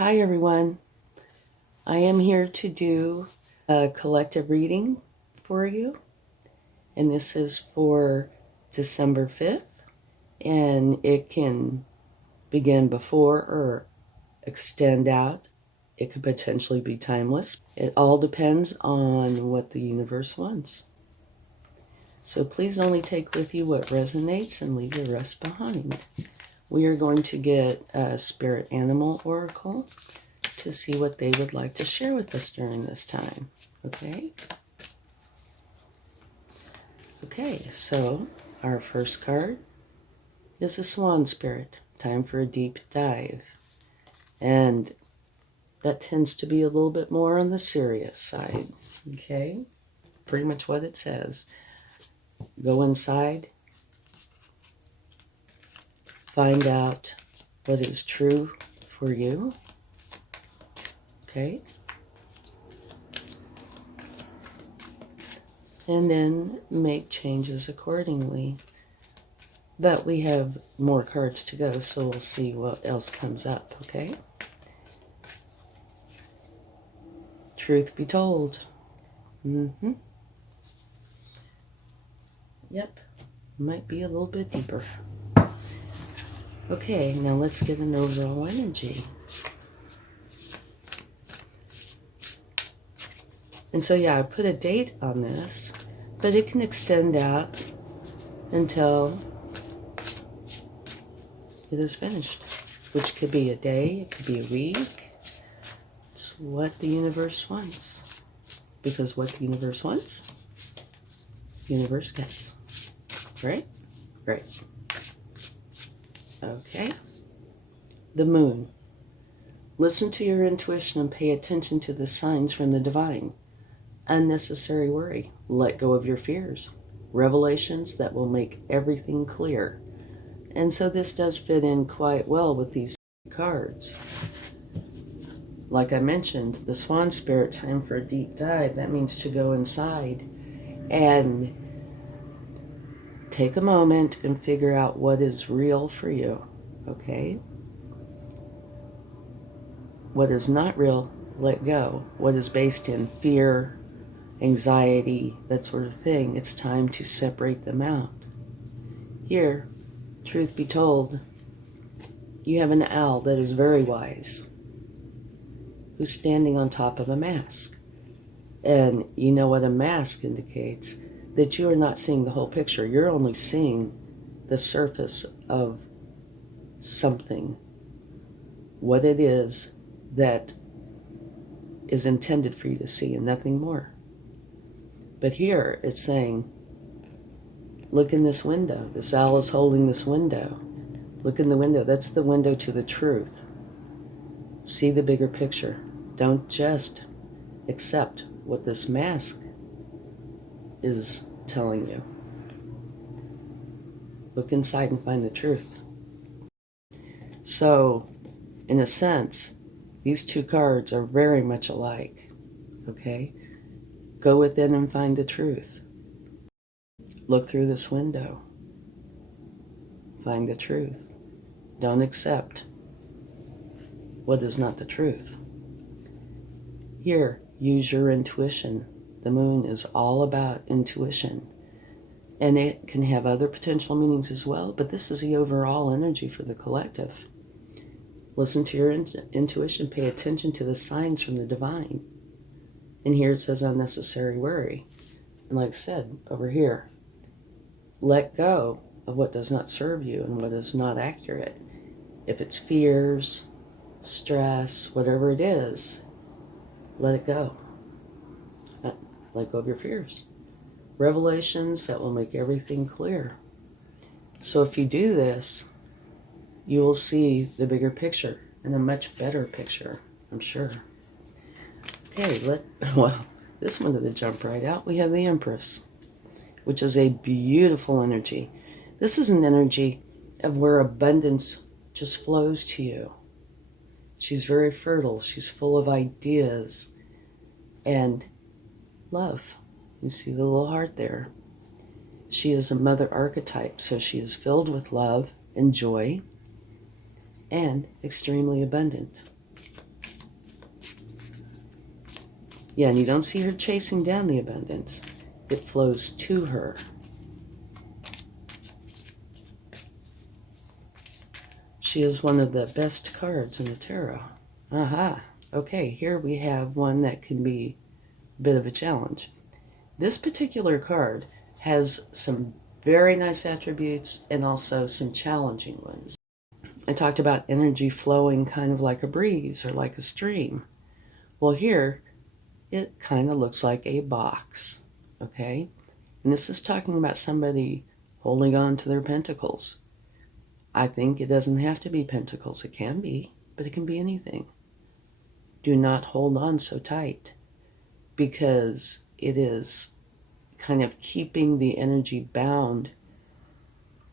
Hi everyone. I am here to do a collective reading for you, and this is for December 5th, and it can begin before or extend out. It could potentially be timeless. It all depends on what the universe wants. So please only take with you what resonates and leave the rest behind. We are going to get a spirit animal oracle to see what they would like to share with us during this time. Okay? Okay, so our first card is a swan spirit. Time for a deep dive. And that tends to be a little bit more on the serious side. Okay? Pretty much what it says. Go inside, find out what is true for you. Okay? And then make changes accordingly. But we have more cards to go, so we'll see what else comes up, okay? Truth be told. Yep, might be a little bit deeper. Okay, now let's get an overall energy. And so, yeah, I put a date on this, but it can extend out until it is finished, which could be a day, it could be a week. It's what the universe wants. Because what the universe wants, the universe gets. Right? Right. Okay. The moon. Listen to your intuition and pay attention to the signs from the divine. Unnecessary worry. Let go of your fears. Revelations that will make everything clear. And so this does fit in quite well with these cards. Like I mentioned, the swan spirit, time for a deep dive. That means to go inside and take a moment and figure out what is real for you, okay? What is not real, let go. What is based in fear, anxiety, that sort of thing, it's time to separate them out. Here, truth be told, you have an owl that is very wise, who's standing on top of a mask. And you know what a mask indicates? That you are not seeing the whole picture. You're only seeing the surface of something, what it is that is intended for you to see and nothing more. But here it's saying, look in this window. This owl is holding this window. Look in the window. That's the window to the truth. See the bigger picture. Don't just accept what this mask is telling you. Look inside and find the truth. So, in a sense, these two cards are very much alike, okay? Go within and find the truth. Look through this window. Find the truth. Don't accept what is not the truth. Here, use your intuition. The moon is all about intuition. And it can have other potential meanings as well, but this is the overall energy for the collective. Listen to your intuition. Pay attention to the signs from the divine. And here it says unnecessary worry. And like I said, over here, let go of what does not serve you and what is not accurate. If it's fears, stress, whatever it is, let it go. Let go of your fears. Revelations that will make everything clear. So if you do this, you will see the bigger picture and a much better picture, I'm sure. Okay, this one did jump right out. We have the Empress, which is a beautiful energy. This is an energy of where abundance just flows to you. She's very fertile. She's full of ideas and love. You see the little heart there. She is a mother archetype, so she is filled with love and joy and extremely abundant. Yeah, and you don't see her chasing down the abundance. It flows to her. She is one of the best cards in the tarot. Aha. Okay, here we have one that can be a bit of a challenge. This particular card has some very nice attributes and also some challenging ones. I talked about energy flowing kind of like a breeze or like a stream. Well, here, it kind of looks like a box, okay? And this is talking about somebody holding on to their pentacles. I think it doesn't have to be pentacles. It can be, but it can be anything. Do not hold on so tight, because it is kind of keeping the energy bound,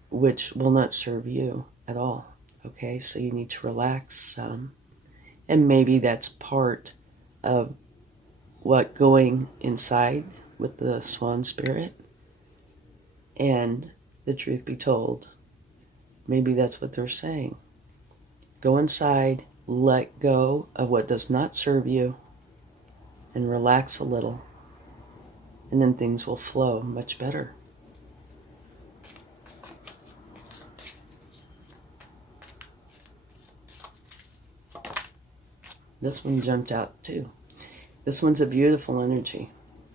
which will not serve you at all. Okay, so you need to relax some. And maybe that's part of what going inside with the swan spirit. And the truth be told, maybe that's what they're saying. Go inside, let go of what does not serve you, and relax a little. And then things will flow much better. This one jumped out too. This one's a beautiful energy.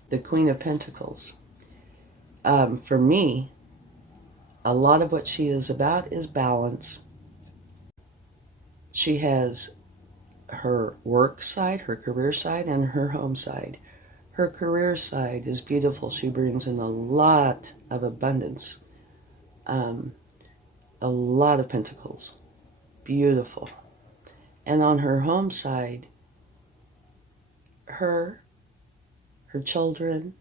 The Queen of Pentacles. For me, a lot of what she is about is balance. She has her work side, her career side, and her home side. Her career side is beautiful. She brings in a lot of abundance. A lot of pentacles. Beautiful. And on her home side, her children,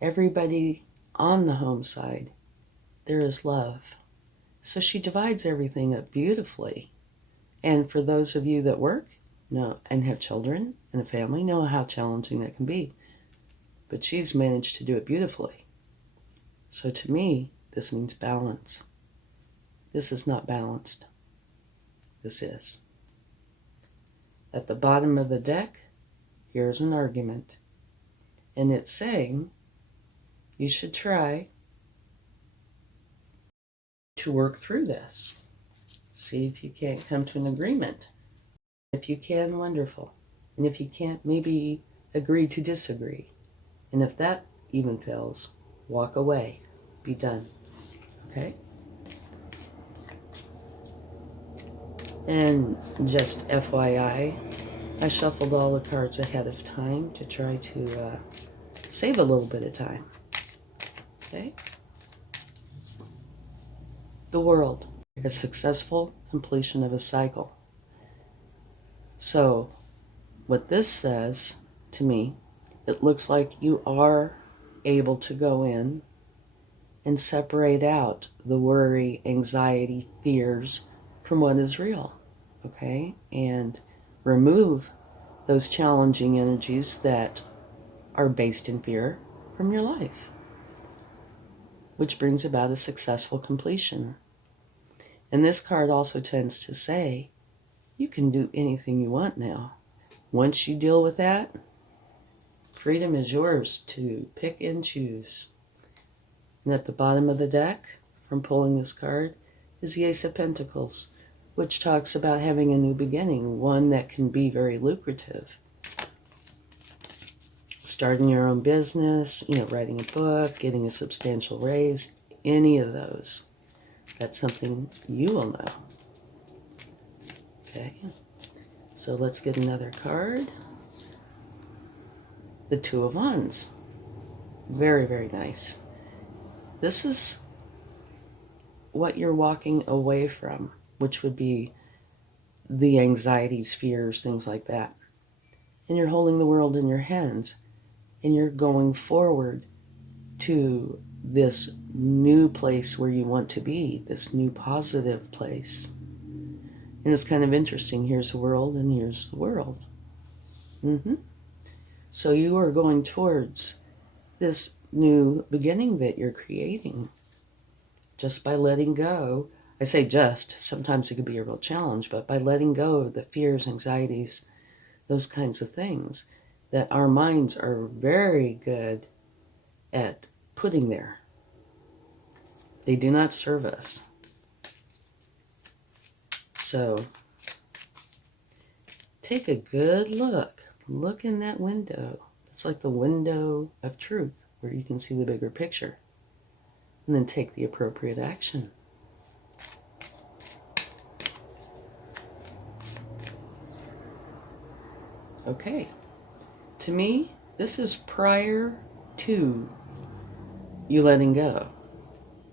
everybody on the home side, there is love. So she divides everything up beautifully. And for those of you that work and have children and a family, know how challenging that can be. But she's managed to do it beautifully. So to me, this means balance. This is not balanced. This is. At the bottom of the deck, here's an argument. And it's saying you should try to work through this. See if you can't come to an agreement. If you can, wonderful. And if you can't, maybe agree to disagree. And if that even fails, walk away. Be done. Okay? And just FYI, I shuffled all the cards ahead of time to try to save a little bit of time. Okay? The World, a successful completion of a cycle. So, what this says to me, it looks like you are able to go in and separate out the worry, anxiety, fears from what is real, okay? And remove those challenging energies that are based in fear from your life, which brings about a successful completion. And this card also tends to say, you can do anything you want now. Once you deal with that, freedom is yours to pick and choose. And at the bottom of the deck, from pulling this card, is the Ace of Pentacles, which talks about having a new beginning, one that can be very lucrative. Starting your own business, writing a book, getting a substantial raise, any of those. That's something you will know. Okay, so let's get another card. The Two of Wands. Very, very nice. This is what you're walking away from, which would be the anxieties, fears, things like that. And you're holding the world in your hands, and you're going forward to this new place where you want to be, this new positive place. And it's kind of interesting. Here's the world, and here's the world. So you are going towards this new beginning that you're creating just by letting go. I say just, sometimes it could be a real challenge, but by letting go of the fears, anxieties, those kinds of things. that our minds are very good at putting there. They do not serve us. So take a good look. Look in that window. It's like the window of truth where you can see the bigger picture. And then take the appropriate action. Okay. To me, this is prior to you letting go.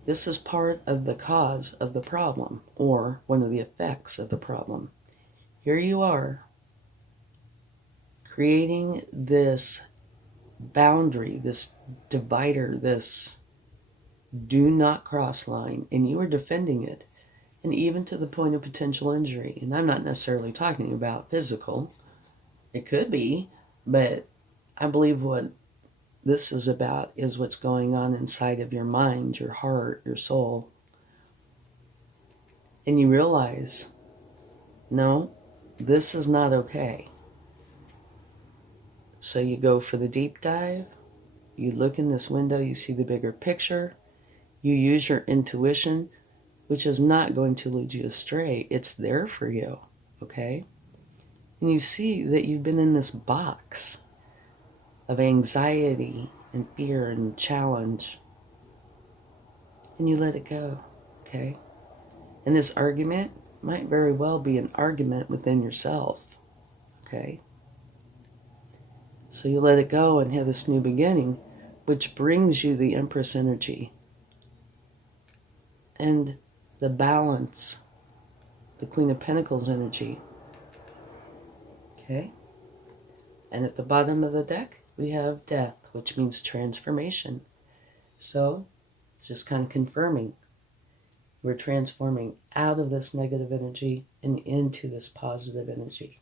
This is part of the cause of the problem, or one of the effects of the problem. Here you are, creating this boundary, this divider, this do not cross line, and you are defending it, and even to the point of potential injury. And I'm not necessarily talking about physical. It could be, but I believe what this is about is what's going on inside of your mind, your heart, your soul. And you realize, no, this is not okay. So you go for the deep dive, you look in this window, you see the bigger picture, you use your intuition, which is not going to lead you astray. It's there for you, okay? And you see that you've been in this box of anxiety and fear and challenge, and you let it go, okay? And this argument might very well be an argument within yourself, okay? So you let it go and have this new beginning, which brings you the Empress energy and the balance, the Queen of Pentacles energy, okay? And at the bottom of the deck, we have Death, which means transformation. So it's just kind of confirming we're transforming out of this negative energy and into this positive energy.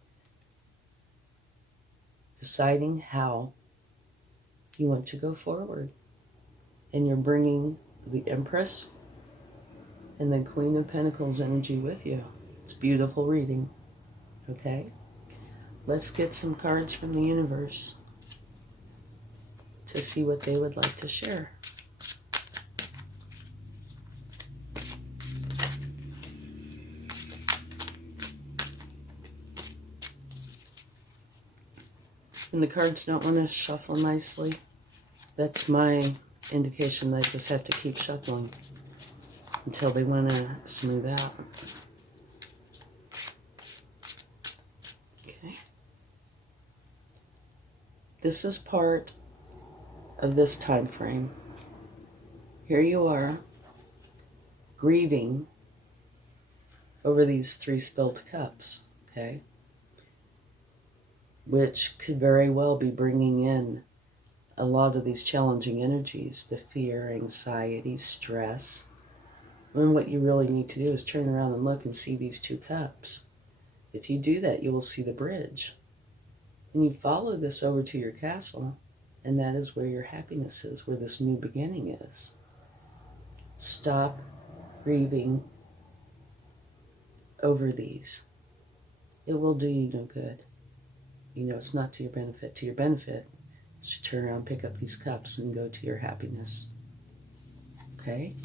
Deciding how you want to go forward. And you're bringing the Empress and the Queen of Pentacles energy with you. It's beautiful reading, okay? Let's get some cards from the universe to see what they would like to share. And the cards don't want to shuffle nicely. That's my indication that I just have to keep shuffling until they want to smooth out. Okay. This is part of this time frame. Here you are, grieving over these 3 spilled cups, okay? Which could very well be bringing in a lot of these challenging energies, the fear, anxiety, stress. And what you really need to do is turn around and look and see these 2 cups. If you do that, you will see the bridge. And you follow this over to your castle, and that is where your happiness is, where this new beginning is. Stop grieving over these. It will do you no good. You know, it's not to your benefit. To your benefit is to turn around, pick up these cups, and go to your happiness. Okay?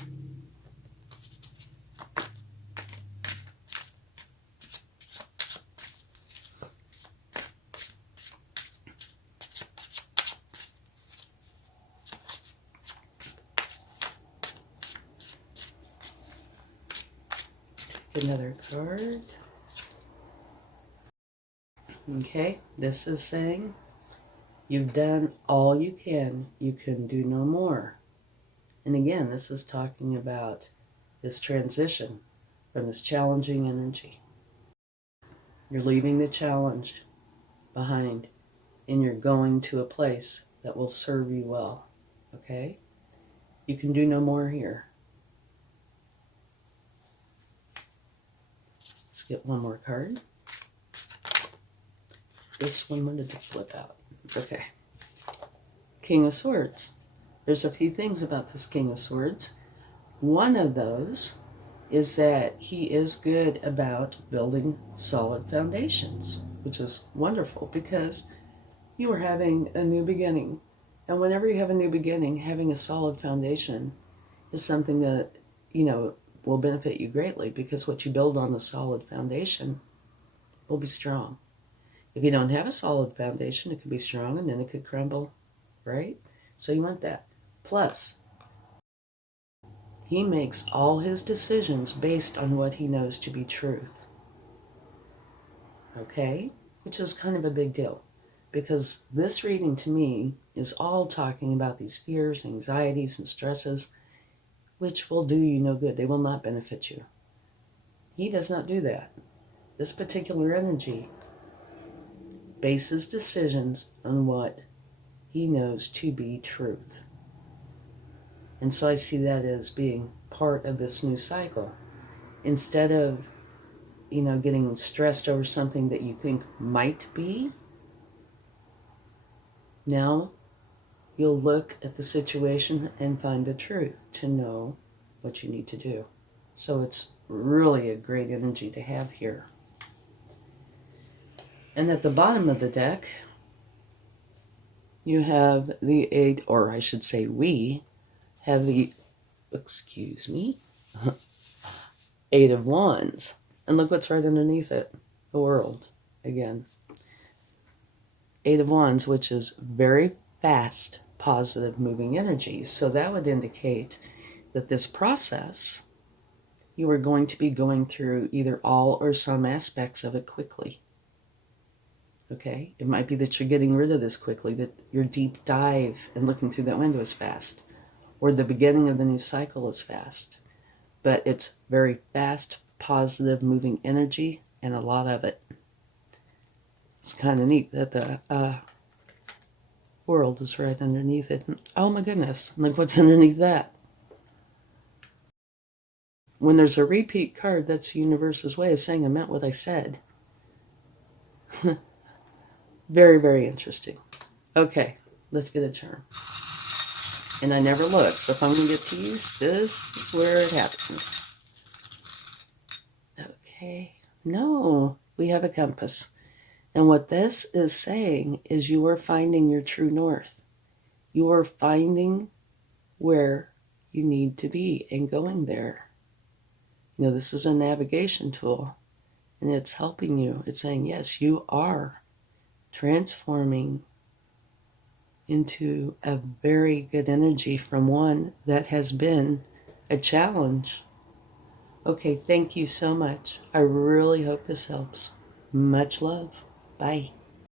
Take another card. Okay, this is saying, you've done all you can do no more. And again, this is talking about this transition from this challenging energy. You're leaving the challenge behind, and you're going to a place that will serve you well, okay? You can do no more here. Let's get one more card. This one wanted to flip out. Okay. King of Swords. There's a few things about this King of Swords. One of those is that he is good about building solid foundations, which is wonderful because you are having a new beginning. And whenever you have a new beginning, having a solid foundation is something that, will benefit you greatly, because what you build on a solid foundation will be strong. If you don't have a solid foundation, it could be strong and then it could crumble, right? So you want that. Plus, he makes all his decisions based on what he knows to be truth. Okay? Which is kind of a big deal, because this reading to me is all talking about these fears, anxieties, and stresses, which will do you no good. They will not benefit you. He does not do that. This particular energy bases decisions on what he knows to be truth. And so I see that as being part of this new cycle. Instead of, getting stressed over something that you think might be, now you'll look at the situation and find the truth to know what you need to do. So it's really a great energy to have here. And at the bottom of the deck, you have the eight, or I should say we have the, Eight of Wands. And look what's right underneath it. The World, again. Eight of Wands, which is very fast, positive moving energy. So that would indicate that this process, you are going to be going through either all or some aspects of it quickly. Okay? It might be that you're getting rid of this quickly, that your deep dive and looking through that window is fast, or the beginning of the new cycle is fast. But it's very fast, positive, moving energy, and a lot of it. It's kind of neat that the World is right underneath it. Oh my goodness, look what's underneath that. When there's a repeat card, that's the universe's way of saying I meant what I said. Very, very interesting. Okay, let's get a charm. And I never look, so if I'm going to get to use this, is where it happens. Okay, no, we have a compass. And what this is saying is you are finding your true north. You are finding where you need to be and going there. This is a navigation tool, and it's helping you. It's saying, yes, you are transforming into a very good energy from one that has been a challenge. Okay, thank you so much. I really hope this helps. Much love. Bye.